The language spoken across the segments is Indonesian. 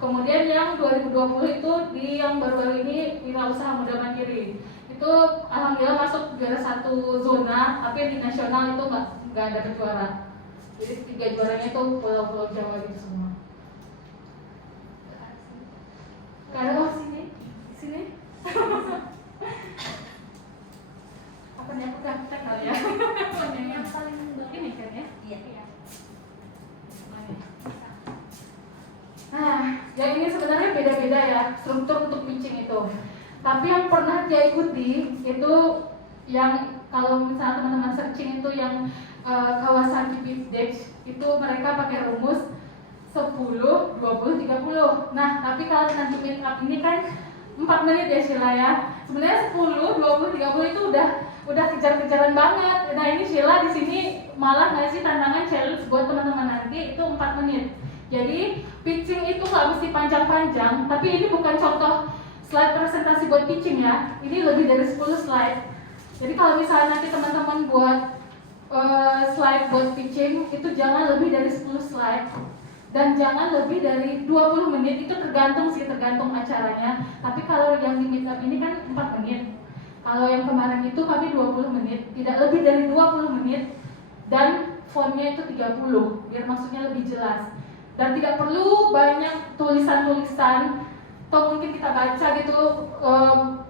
Kemudian yang 2020 itu yang baru-baru ini Wirausaha Muda Mandiri. Itu alhamdulillah masuk juara 1 zona, tapi di nasional itu nggak ada juara. Jadi 3 juaranya itu pulau-pulau Jawa gitu semua. Karena sini. Apa nih aku gaptek kali ya? Yang paling ini kan ya? Iya. Nah, ya ini sebenarnya beda-beda ya struktur untuk pitching itu. Tapi yang pernah dia ikuti itu yang kalau misalnya teman-teman searching itu yang Kawasaki Pitch Deck itu mereka pakai rumus 10, 20, 30. Nah, tapi kalau nanti meet up ini kan 4 menit ya Sheila ya. Sebenarnya 10, 20, 30 itu udah kejar-kejaran banget. Nah, ini Sheila di sini malah ngasih tantangan challenge buat teman-teman nanti itu 4 menit. Jadi pitching itu nggak mesti panjang-panjang, tapi ini bukan contoh slide presentasi buat pitching ya. Ini lebih dari 10 slide. Jadi kalau misalnya nanti teman-teman buat slide buat pitching itu jangan lebih dari 10 slide dan jangan lebih dari 20 menit. Itu tergantung acaranya. Tapi kalau yang di meetup ini kan 4 menit. Kalau yang kemarin itu kami 20 menit, tidak lebih dari 20 menit dan fontnya itu 30 biar maksudnya lebih jelas. Dan tidak perlu banyak tulisan-tulisan atau mungkin kita baca gitu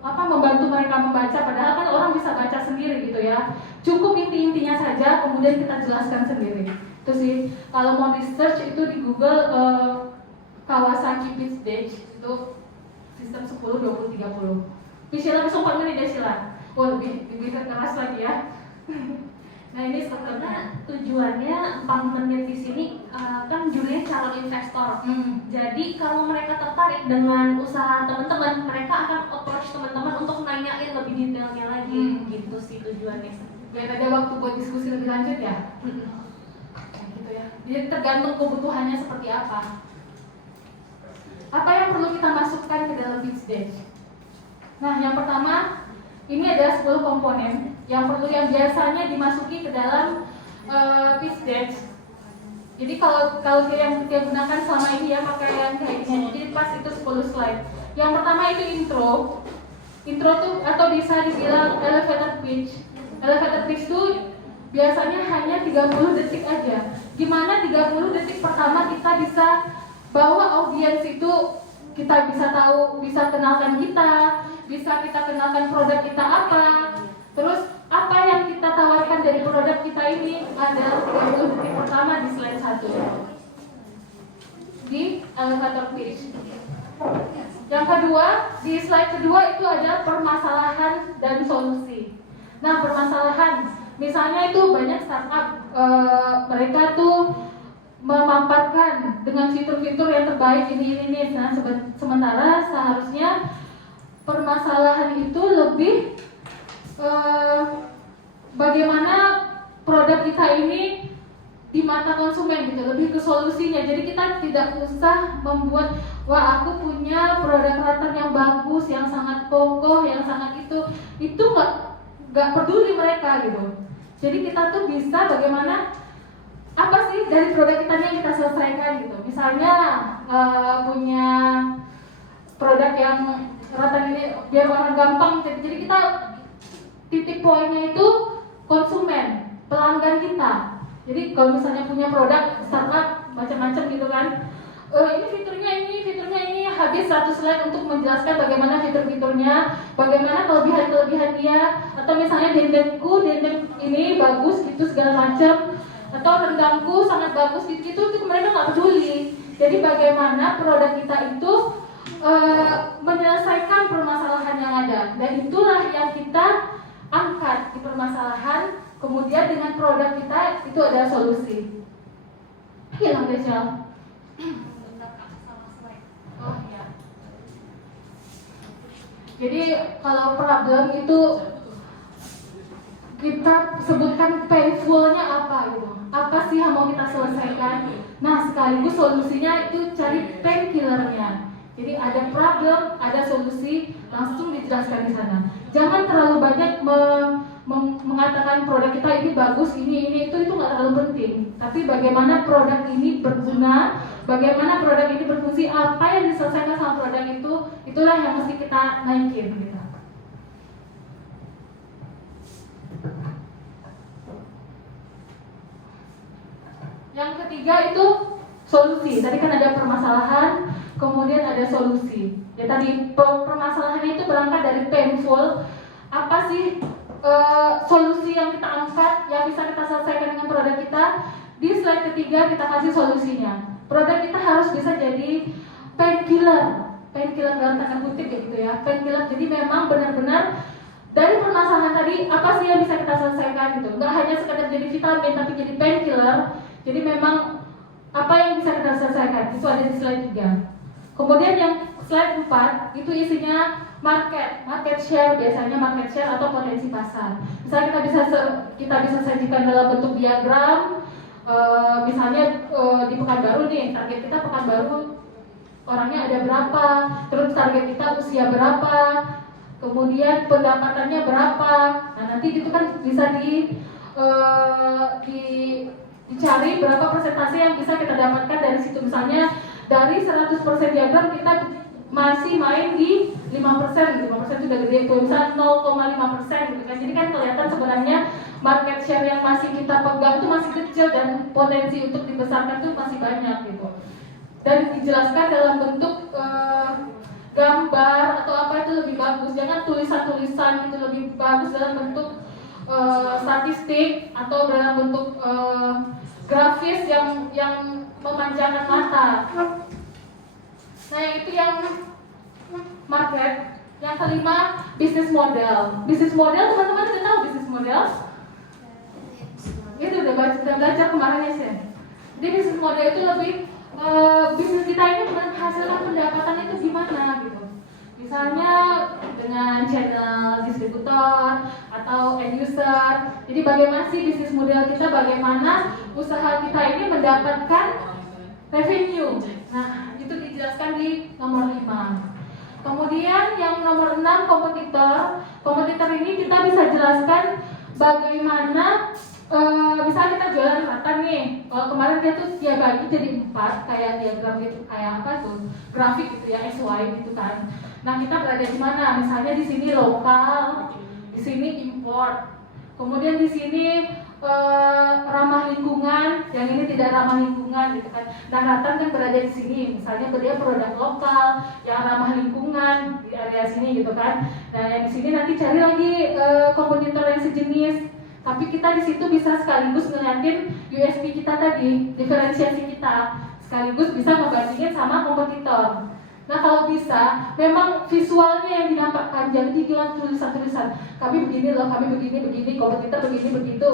membantu mereka membaca, padahal kan orang bisa baca sendiri gitu ya. Cukup inti-intinya saja kemudian kita jelaskan sendiri. Itu sih kalau mau di search itu di Google Kawasaki Pitch Deck itu sistem 10, 20, 30. Sila langsung 4 menit ya Sila. Oh lebih keras lagi ya. Nah ini karena tujuannya 4 menit di sini kan jurinya calon investor. Jadi kalau mereka tertarik dengan usaha teman-teman, mereka akan approach teman-teman untuk nanyain lebih detailnya lagi. Gitu sih tujuannya. Biar ada waktu buat diskusi lebih lanjut ya. Gitu ya. Jadi tergantung kebutuhannya seperti apa. Apa yang perlu kita masukkan ke dalam pitch deck? Nah yang pertama ini ada 10 komponen yang biasanya dimasuki ke dalam pitch deck. Jadi kalau yang kita gunakan selama ini ya pakai yang kayak gini, jadi pas itu 10 slide. Yang pertama itu intro. Intro tuh atau bisa dibilang elevator pitch. Elevator pitch tuh biasanya hanya 30 detik aja. Gimana 30 detik pertama kita bisa bawa audiens itu, kita bisa tahu, bisa kenalkan kita, bisa kita kenalkan produk kita apa, terus apa yang kita tawarkan dari produk kita ini. Ada 30 detik pertama di slide 1 di elevator pitch. Yang kedua, di slide kedua itu ada permasalahan dan solusi. Nah permasalahan, misalnya itu banyak startup, mereka tuh memampatkan dengan fitur-fitur yang terbaik ini. Nah sementara seharusnya permasalahan itu lebih bagaimana produk kita ini di mata konsumen gitu, lebih ke solusinya. Jadi kita tidak usah membuat, wah aku punya produk latar yang bagus, yang sangat kokoh, yang sangat itu nggak peduli mereka gitu. Jadi kita tuh bisa bagaimana, apa sih dari produk kita yang kita selesaikan gitu. Misalnya punya produk yang ratan ini biar orang gampang, jadi kita titik poinnya itu konsumen, pelanggan kita. Jadi kalau misalnya punya produk startup macam-macam gitu kan, ini fiturnya ini habis 1 slide untuk menjelaskan bagaimana fitur-fiturnya, bagaimana kelebihan dia, atau misalnya dendem ini bagus gitu segala macam, atau rendangku sangat bagus gitu, itu mereka nggak peduli. Jadi bagaimana produk kita itu menyelesaikan permasalahan yang ada, dan itulah yang kita angkat di permasalahan. Kemudian dengan produk kita itu ada solusi. Hilang deh Shell. Oh iya. Jadi kalau problem itu kita sebutkan painfulnya apa gitu. Apa sih yang mau kita selesaikan? Nah sekaligus solusinya itu cari painkillernya. Jadi ada problem, ada solusi, langsung dijelaskan di sana. Jangan terlalu banyak mengatakan produk kita ini bagus, ini itu nggak terlalu penting. Tapi bagaimana produk ini berguna, bagaimana produk ini berfungsi, apa yang diselesaikan sama produk itu, itulah yang mesti kita naikin gitu. Yang ketiga itu solusi. Tadi kan ada permasalahan, kemudian ada solusi. Ya tadi permasalahannya itu berangkat dari painful. Apa sih solusi yang kita angkat, yang bisa kita selesaikan dengan produk kita? Di slide ketiga kita kasih solusinya. Produk kita harus bisa jadi painkiller dalam tanda kutip gitu ya, painkiller. Jadi memang benar-benar dari permasalahan tadi apa sih yang bisa kita selesaikan gitu. Nggak hanya sekedar jadi vitamin, tapi jadi painkiller. Jadi memang apa yang bisa kita selesaikan itu ada di slide 3. Kemudian yang slide 4 itu isinya market share, biasanya market share atau potensi pasar. Misalnya kita bisa sajikan dalam bentuk diagram. Misalnya di Pekanbaru nih, target kita Pekanbaru orangnya ada berapa, terus target kita usia berapa, kemudian pendapatannya berapa. Nah nanti itu kan bisa dicari berapa persentase yang bisa kita dapatkan dari situ. Misalnya dari 100% diagram kita masih main di 5%, 5% itu udah gede tuh, misalnya 0,5% gitu kan. Jadi kan kelihatan sebenarnya market share yang masih kita pegang itu masih kecil dan potensi untuk dibesarkan itu masih banyak gitu. Dan dijelaskan dalam bentuk gambar atau apa itu lebih bagus, jangan tulisan-tulisan itu lebih bagus dalam bentuk statistik atau dalam bentuk grafis yang memanjakan mata. Nah yang itu yang market. Yang kelima bisnis model. Bisnis model teman-teman udah tahu bisnis model? Itu udah belajar kemarin ya sih. Jadi bisnis model itu lebih bisnis kita ini menghasilkan pendapatan itu gimana gitu. Misalnya dengan channel distributor atau end user. Jadi bagaimana sih bisnis model kita, bagaimana usaha kita ini mendapatkan revenue. Nah, itu dijelaskan di nomor 5. Kemudian yang nomor 6 kompetitor. Kompetitor ini kita bisa jelaskan bagaimana misalnya kita jualan rata nih. Kalau kemarin dia tuh dia bagi jadi 4 kayak diagram gitu, kayak apa tuh? Grafik gitu ya, SY gitu kan. Nah, kita berada di mana? Misalnya di sini lokal, di sini import. Kemudian di sini ramah lingkungan, yang ini tidak ramah lingkungan gitu kan. Nah, Ratan kan berada di sini, misalnya dia produk lokal yang ramah lingkungan di area sini gitu kan. Nah, yang di sini nanti cari lagi kompetitor yang sejenis. Tapi kita di situ bisa sekaligus ngeliatin USP kita tadi, diferensiasi kita, sekaligus bisa ngebandingin sama kompetitor. Nah kalau bisa, memang visualnya yang dinampakkan, jangan dibilang tulisan-tulisan. Kami begini loh, kami begini, kompetitor begini, begitu.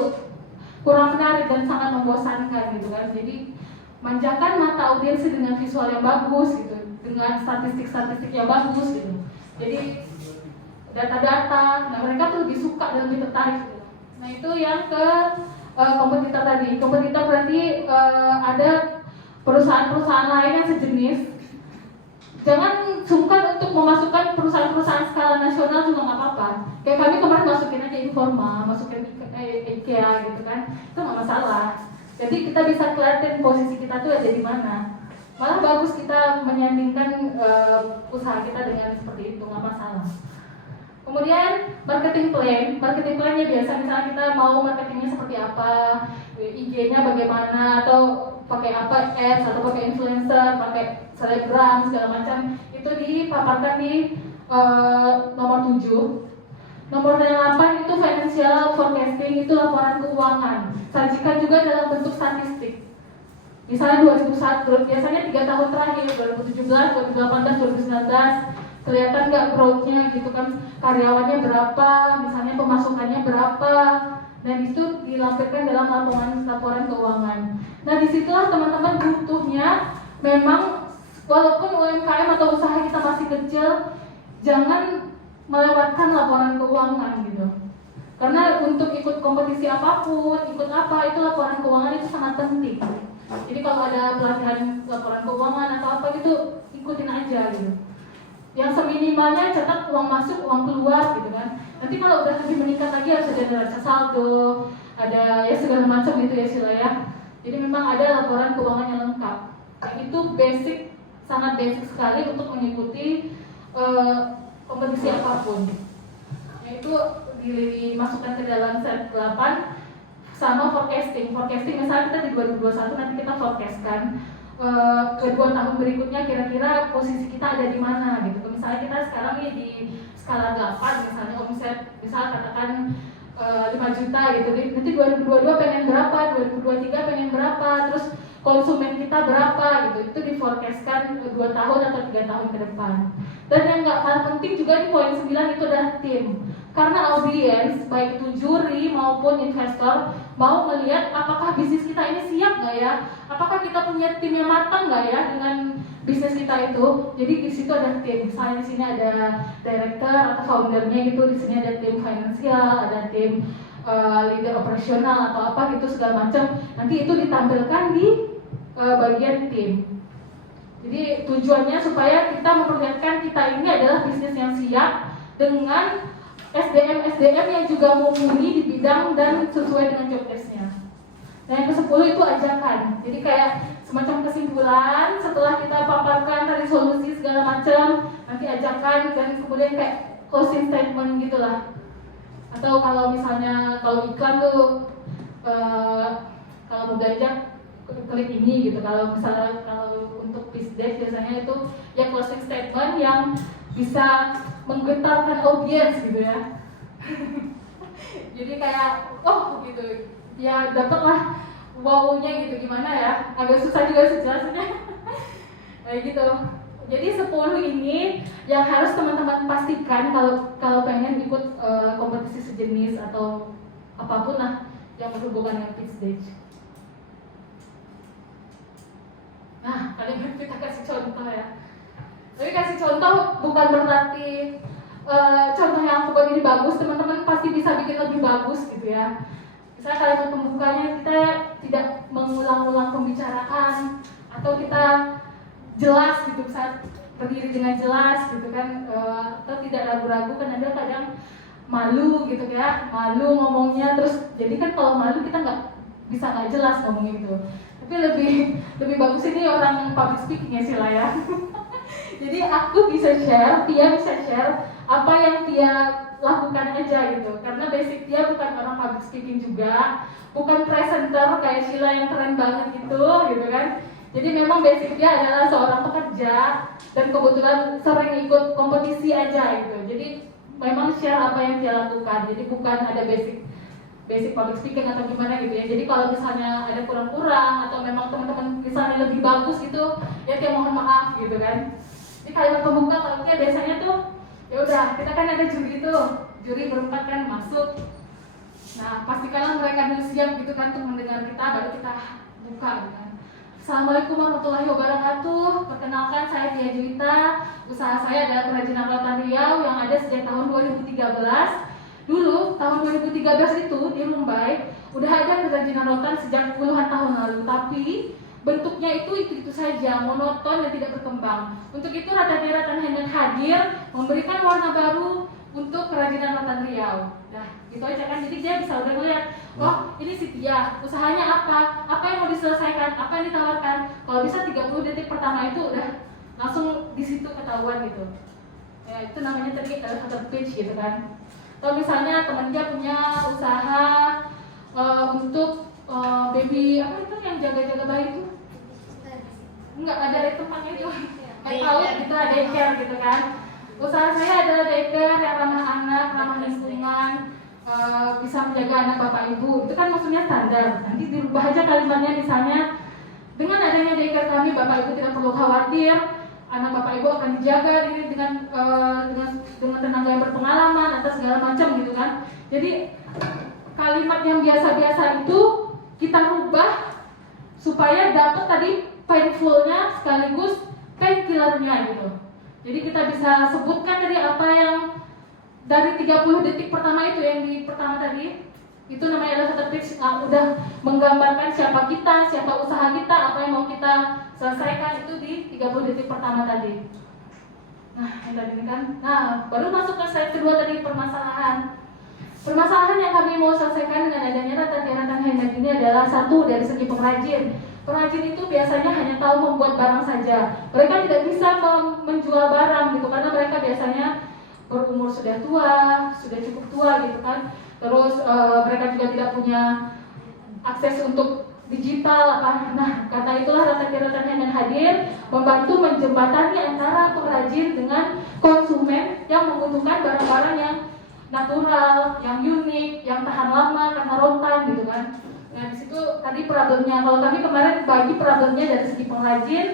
Kurang menarik dan sangat membosankan gitu kan. Jadi manjakan mata audiens dengan visual yang bagus gitu, dengan statistik-statistik yang bagus gitu. Jadi data-data, nah mereka tuh lebih suka dan lebih tertarik. Nah itu yang ke kompetitor tadi. Kompetitor berarti ada perusahaan-perusahaan lain yang sejenis. Jangan sungkan untuk memasukkan perusahaan-perusahaan skala nasional juga nggak apa-apa. Kayak kami kemarin masukin aja Informa, masukin IKEA gitu kan, itu nggak masalah. Jadi kita bisa kelihatan posisi kita tuh ada di mana. Malah bagus kita menyandingkan usaha kita dengan seperti itu, nggak masalah. Kemudian marketing plan-nya biasa misalnya kita mau marketingnya seperti apa, IG-nya bagaimana, atau pakai apa ads, atau pakai influencer, pakai selebgram segala macam, itu dipaparkan di nomor 7. Nomor 8 itu financial forecasting, itu laporan keuangan. Sajikan juga dalam bentuk statistik. Misalnya 2001, biasanya 3 tahun terakhir, 2017, 2018, 2019, kelihatan nggak growth-nya gitu kan, karyawannya berapa, misalnya pemasukannya berapa, dan itu dilampirkan dalam laporan keuangan. Nah disitulah teman-teman butuhnya memang, walaupun UMKM atau usaha kita masih kecil, jangan melewatkan laporan keuangan gitu. Karena untuk ikut kompetisi apapun, ikut apa, itu laporan keuangan itu sangat penting. Jadi kalau ada pelatihan laporan keuangan atau apa gitu, ikutin aja gitu. yang seminimalnya catat uang masuk, uang keluar gitu kan. Nanti kalau udah lebih meningkat lagi harus ada neraca saldo, ada ya segala macam gitu ya Sila ya. Jadi memang ada laporan keuangan yang lengkap. Yang itu basic, sangat basic sekali untuk mengikuti kompetisi apapun. Yaitu dimasukkan ke dalam set 8 sama forecasting. Forecasting misalnya kita di 2021 nanti kita forecastkan ke 2 tahun berikutnya kira-kira posisi kita ada di mana gitu. Misalnya kita sekarang nih di skala 8 misalnya omset misalnya katakan 5 juta gitu. Nanti 2022 pengen berapa, 2023 pengen berapa, terus konsumen kita berapa gitu. Itu di forecastkan 2 tahun atau 3 tahun ke depan. Dan yang nggak kalah penting juga di poin 9 itu adalah tim. Karena audiens, baik itu juri maupun investor, mau melihat apakah bisnis kita ini siap nggak ya? Apakah kita punya tim yang matang nggak ya dengan bisnis kita itu? Jadi di situ ada tim. Misalnya di sini ada director atau foundernya gitu, di sini ada tim finansial, ada tim leader operasional atau apa gitu segala macam. Nanti itu ditampilkan di bagian tim. Jadi tujuannya supaya kita memperlihatkan kita ini adalah bisnis yang siap dengan SDM yang juga mumpuni di bidang dan sesuai dengan job desk-nya. Nah yang ke-10 itu ajakan. Jadi kayak semacam kesimpulan setelah kita paparkan tadi solusi segala macam, nanti ajakan dan kemudian kayak closing statement gitulah. Atau kalau misalnya kalau iklan tuh kalau mau belanja klik ini gitu. Kalau misalnya kalau untuk pitch deck biasanya itu ya closing statement yang bisa menggetarkan audiens gitu ya. Jadi kayak oh gitu ya, dapatlah wow-nya gitu. Gimana ya, agak susah juga sejelasnya. Kayak gitu. Jadi 10 ini yang harus teman-teman pastikan kalau pengen ikut kompetisi sejenis atau apapun lah yang berhubungan dengan pitch deck. Nah, kali ini kita kasih contoh ya. Tapi kasih contoh bukan berarti contoh yang aku buat ini bagus, teman-teman pasti bisa bikin lebih bagus gitu ya. Misalnya kalimat pembukanya kita tidak mengulang-ulang pembicaraan, atau kita jelas gitu, saat berdiri dengan jelas gitu kan, atau tidak ragu-ragu. Kan ada kadang malu gitu ya, malu ngomongnya, terus jadi kan kalau malu kita nggak jelas ngomongnya gitu. Tapi lebih bagus ini orang public speaking ya Sila ya. Jadi aku bisa share, Tia bisa share apa yang Tia lakukan aja gitu. Karena basic Tia bukan orang public speaking juga, bukan presenter kayak Sheila yang keren banget gitu kan. Jadi memang basic Tia adalah seorang pekerja dan kebetulan sering ikut kompetisi aja gitu. Jadi memang share apa yang Tia lakukan. Jadi bukan ada basic public speaking atau gimana gitu ya. Jadi kalau misalnya ada kurang-kurang atau memang teman-teman misalnya lebih bagus gitu, ya Tia mohon maaf gitu kan. Di kalimat pembuka kalau Tia biasanya tuh ya udah, kita kan ada juri itu, juri berempat kan masuk. Nah pastikanlah mereka dulu siap gitu kan untuk mendengar kita, baru kita buka gitu kan. Assalamualaikum warahmatullahi wabarakatuh. Perkenalkan saya Tia Juwita. Usaha saya adalah kerajinan rotan Riau yang ada sejak tahun 2013. Dulu tahun 2013 itu di Mumbai udah ada kerajinan rotan sejak puluhan tahun lalu, tapi bentuknya itu saja, monoton dan tidak berkembang. Untuk itu Rotan Handmade hadir memberikan warna baru untuk kerajinan rotan Riau. Nah, gitu aja kan. Jadi dia bisa udah melihat, oh ini si Tia, usahanya apa yang mau diselesaikan, apa yang ditawarkan. Kalau bisa 30 detik pertama itu udah langsung di situ ketahuan gitu. Ya, itu namanya tadi elevator pitch gitu kan. Kalau misalnya teman dia punya usaha untuk baby apa itu yang jaga-jaga bayi itu? Enggak, ada tempatnya itu kayak paut gitu, ada daycare gitu kan. Usaha saya adalah daycare yang ramah anak, ramah lingkungan, bisa menjaga anak bapak ibu. Itu kan maksudnya standar. Nanti dirubah aja kalimatnya, misalnya dengan adanya daycare kami bapak ibu tidak perlu khawatir, anak bapak ibu akan dijaga dengan tenaga yang berpengalaman atau segala macam gitu kan. Jadi kalimat yang biasa-biasa itu kita rubah supaya dapat tadi painful-nya sekaligus painkiller-nya gitu. Jadi kita bisa sebutkan tadi apa yang dari 30 detik pertama itu yang di pertama tadi, itu namanya elevator pitch. Udah menggambarkan siapa kita, siapa usaha kita, apa yang mau kita selesaikan itu di 30 detik pertama tadi. Nah, yang tadi ini kan. Nah, baru masuk ke slide kedua tadi, permasalahan. Permasalahan yang kami mau selesaikan dengan adanya latihan handmade ini adalah satu, dari segi pengrajin. Pengrajin itu biasanya hanya tahu membuat barang saja. Mereka tidak bisa menjual barang gitu, karena mereka biasanya berumur sudah tua, sudah cukup tua gitu kan. Terus mereka juga tidak punya akses untuk digital apa. Nah, karena itulah latihan handmade hadir membantu menjembatani antara pengrajin dengan konsumen yang membutuhkan barang-barang yang natural, yang unik, yang tahan lama karena rentan gitu kan. Nah, di situ tadi problemnya. Kalau kami kemarin bagi problemnya dari segi pengrajin,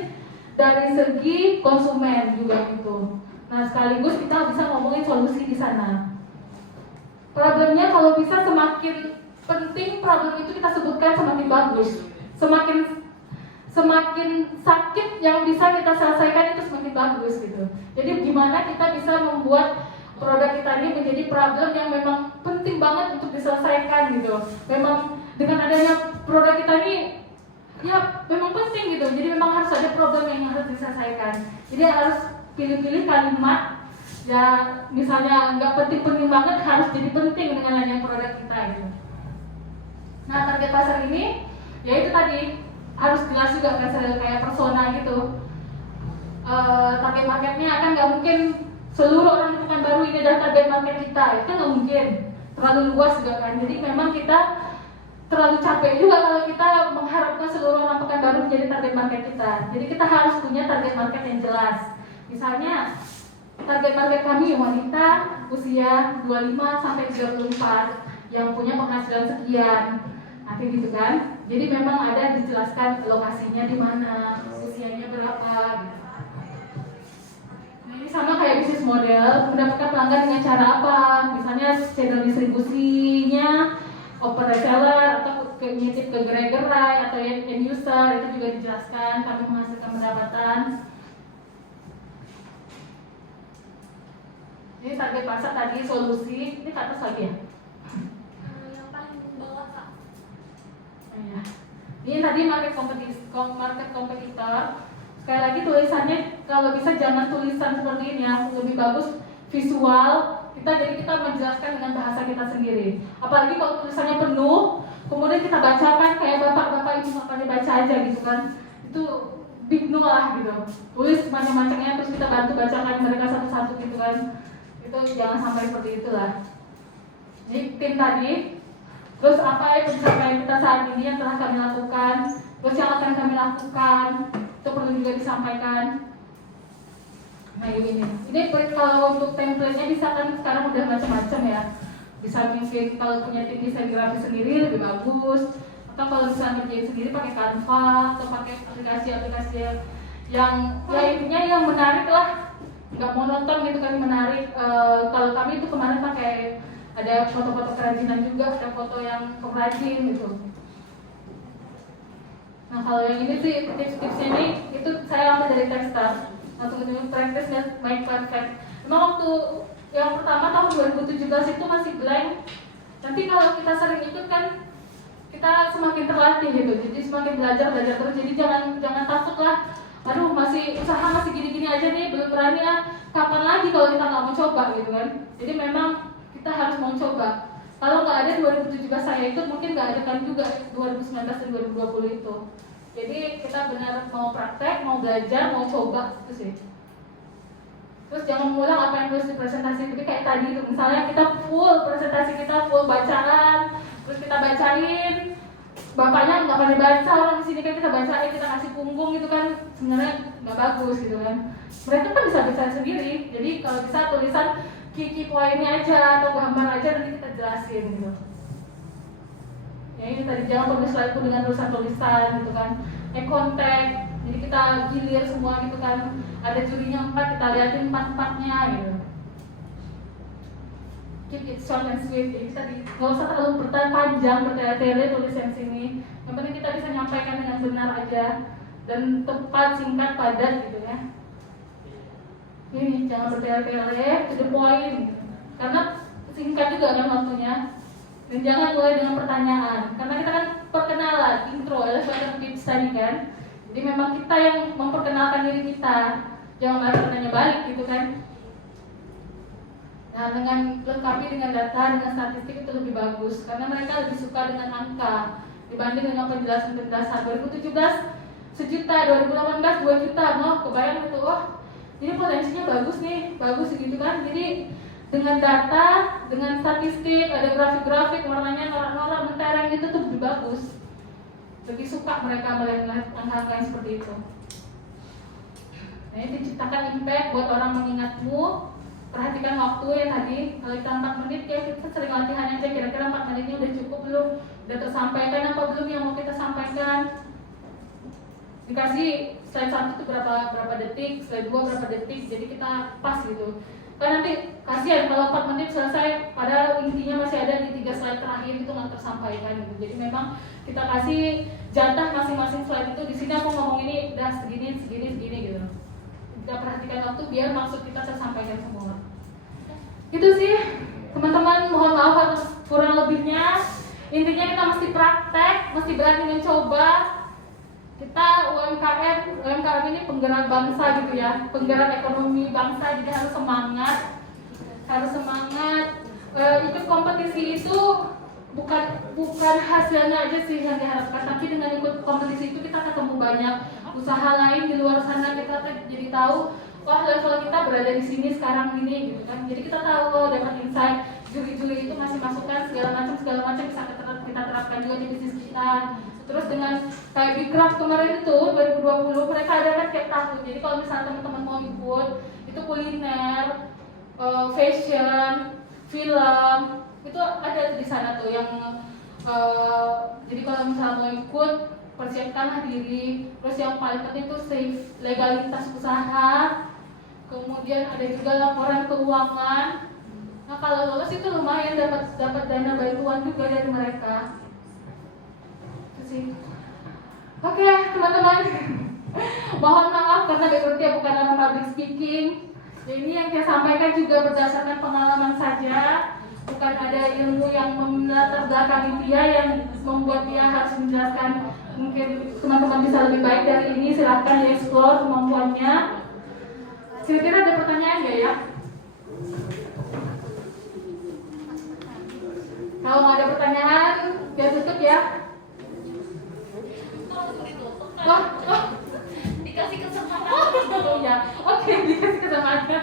dari segi konsumen juga gitu. Nah, sekaligus kita bisa ngomongin solusi di sana. Problemnya kalau bisa semakin penting problem itu kita sebutkan semakin bagus. Semakin sakit yang bisa kita selesaikan itu semakin bagus gitu. Jadi gimana kita bisa membuat produk kita ini menjadi problem yang memang penting banget untuk diselesaikan gitu. Memang dengan adanya produk kita ini ya memang penting gitu. Jadi memang harus ada problem yang harus diselesaikan. Jadi harus pilih-pilih kalimat ya, misalnya nggak penting-penting banget harus jadi penting dengan adanya produk kita gitu. Nah, target pasar ini ya itu tadi harus jelas juga kan, kayak persona gitu. Target marketnya akan nggak mungkin seluruh orang di Pekanbaru ini adalah target market kita, itu nggak mungkin, terlalu luas juga kan. Jadi memang kita terlalu capek juga kalau kita mengharapkan seluruh orang Pekanbaru menjadi target market kita. Jadi kita harus punya target market yang jelas. Misalnya target market kami wanita usia 25 sampai 34 yang punya penghasilan sekian, nanti gitu kan. Jadi memang ada dijelaskan lokasinya di mana, usianya berapa gitu. Sama kayak bisnis model, mendapatkan pelanggan dengan cara apa? Misalnya channel distribusinya, open reseller, atau ngintip ke gerai-gerai, atau end user, itu juga dijelaskan, kami menghasilkan pendapatan. Ini target pasar tadi, solusi, ini ke atas lagi ya? Yang paling bawah, Kak. Ya. Ini tadi market kompetitor. Sekali lagi tulisannya kalau bisa jangan tulisan seperti ini ya, lebih bagus visual. Jadi kita menjelaskan dengan bahasa kita sendiri. Apalagi kalau tulisannya penuh, kemudian kita bacakan kayak bapak-bapak itu makanya baca aja gitu kan. Itu bingung lah gitu. Tulis macam-macamnya terus kita bantu bacakan mereka satu-satu gitu kan. Itu jangan sampai seperti itulah. Jadi tim tadi, terus apa pencapaian kita saat ini yang telah kami lakukan, terus yang akan kami lakukan, itu perlu juga disampaikan. Nah ini kalau untuk template-nya bisa kan sekarang udah macam-macam ya. Bisa mungkin kalau punya tim desain grafis sendiri lebih bagus, atau kalau bisa ngerjain sendiri pakai Canva atau pakai aplikasi-aplikasi yang ya intinya yang menarik lah, nggak monoton gitu kan, menarik. Kalau kami itu kemarin pakai ada foto-foto kerajinan juga, ada foto yang pengrajin gitu. Nah kalau yang ini sih tips-tipsnya ini itu saya ambil dari Techstars, langsung itu practice dan make perfect. Memang waktu yang pertama tahun 2017 itu masih blank. Nanti kalau kita sering ikut kan kita semakin terlatih gitu, jadi semakin belajar terus. Jadi jangan takut lah. Aduh masih usaha masih gini-gini aja nih, belum berani lah. Kapan lagi kalau kita nggak mau coba gitu kan? Jadi memang kita harus mau coba. Kalau nggak ada 2017 saya ikut, mungkin nggak ada kan juga 2019 dan 2020 itu. Jadi kita benar mau praktek, mau belajar, mau coba itu sih. Terus jangan mengulang apa yang terus di presentasi. Jadi kayak tadi itu, misalnya kita full presentasi kita full bacaan, terus kita bacain, bapaknya nggak pada baca, orang di sini kan kita bacain, kita kasih punggung gitu kan, sebenarnya nggak bagus gitu kan. Mereka kan bisa baca sendiri. Jadi kalau bisa tulisan key poinnya aja atau gambar aja nanti kita jelasin gitu. Ya ini tadi jangan tulis slide dengan tulisan-tulisan gitu kan. Contact, jadi kita gilir semua gitu kan. Ada jurinya 4, kita liatin 4-4-nya gitu. Keep it short and sweet. Jadi tadi nggak usah terlalu panjang bertele-tele tulis yang sini. Yang penting kita bisa nyampaikan dengan benar aja dan tepat, singkat, padat gitu ya. Ini jangan bertele-tele, to the point, karena singkat juga kan waktunya. Dan jangan mulai dengan pertanyaan, karena kita kan perkenalan, intro, elevator pitch tadi kan. Jadi memang kita yang memperkenalkan diri kita. jangan malah nanya balik gitu kan. Nah, dengan lengkapi dengan data, dengan statistik itu lebih bagus karena mereka lebih suka dengan angka dibanding dengan penjelasan 2017 1 juta, 2018 2 juta, kebayang itu, ini potensinya bagus nih, bagus gitu kan. Jadi dengan data, dengan statistik, ada grafik-grafik warnanya norak-norak mentereng gitu tuh lebih bagus. Lebih suka mereka melihat angka-angka yang seperti itu. Nah, ini diciptakan impact buat orang mengingatmu. Perhatikan waktu ya tadi. Kalau kita 4 menit ya kita sering latihan aja, kira-kira 4 menitnya udah cukup belum? Udah tersampaikan apa belum yang mau kita sampaikan? Dikasih slide 1 itu berapa detik, slide 2 berapa detik, jadi kita pas gitu. Kan nanti kasihan kalau 4 menit selesai, padahal intinya masih ada di 3 slide terakhir itu nggak tersampaikan gitu. Jadi memang kita kasih jatah masing-masing slide itu. Di sini aku ngomong ini udah segini gitu. Kita perhatikan waktu biar maksud kita tersampaikan semua. Itu sih teman-teman, mohon maaf atas kurang lebihnya. Intinya kita mesti praktek, mesti berani mencoba. Kita UMKM ini penggerak bangsa gitu ya, penggerak ekonomi bangsa, jadi harus semangat. Ikut kompetisi itu bukan hasilnya aja sih yang diharapkan, tapi dengan ikut kompetisi itu kita ketemu banyak usaha lain di luar sana, kita jadi tahu wah level kita berada di sini sekarang gini gitu kan. Jadi kita tahu dapat insight, juri-juri itu ngasih masukan segala macam bisa kita terapkan juga di bisnis kita. Terus dengan kayak Big Craft kemarin itu 2020 mereka ada kan tiap tahun. Jadi kalau misalnya teman-teman mau ikut itu kuliner, fashion, film itu ada di sana tuh yang jadi kalau misalnya mau ikut persiapkanlah diri. Terus yang paling penting itu safe legalitas usaha. Kemudian ada juga laporan keuangan. Nah kalau lolos itu lumayan dapat dana bantuan juga dari mereka. Oke, teman-teman, mohon maaf karena background-nya bukan dalam public speaking. Ini yang saya sampaikan juga berdasarkan pengalaman saja, bukan ada ilmu yang melatar belakangi dia yang membuat dia harus menjelaskan. Mungkin teman-teman bisa lebih baik dari ini, silahkan di-explore kemampuannya. Kira-kira ada pertanyaan nggak ya? Kalau nggak ada pertanyaan, dia tutup ya. Dikasih kesempatan. Ya, oke, dikasih kesempatan.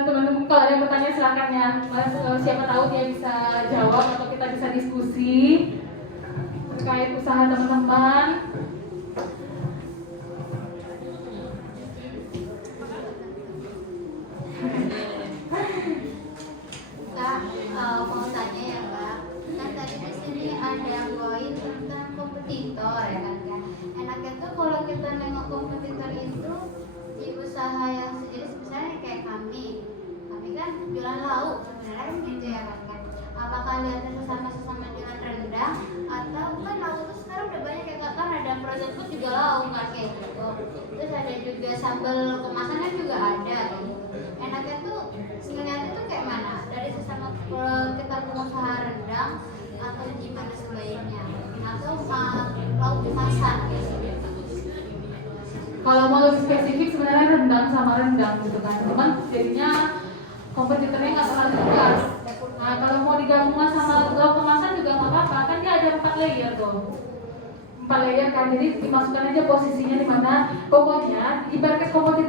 Teman-teman kalau ada yang bertanya silakan ya. Siapa tahu dia bisa jawab atau kita bisa diskusi terkait usaha teman-teman. Kak, mau tanya ya Kak, kan tadi di sini ada yang poin tentang kompetitor ya kan Kak. Enaknya tuh kalau kita nengok kompetitor itu di usaha yang sejenis, misalnya kayak kami kan jualan lauk sebenarnya kan gitu ya kan Kak. Apakah lihatnya sesama jualan rendang atau kan lauk itu sekarang udah banyak ya Kak, kan ada frozen food juga lauk kan kayak gitu. Terus ada juga sambal kemasannya juga ada gitu. Enaknya tuh ngeliatnya tuh kayak mana? Dari sesama kita pengusaha rendang atau gimana sebaiknya? Atau lauk dimasak gitu. Kalau mau lebih spesifik sebenarnya rendang sama rendang gitu kan. Cuman jadinya kompetitornya nggak terlalu jelas. Nah kalau mau digabungkan sama lauk kemasan juga nggak apa-apa. Kan dia ada 4 layer tuh. 4 layer kan. Jadi dimasukkan aja posisinya di mana. Pokoknya ibarat kompetitor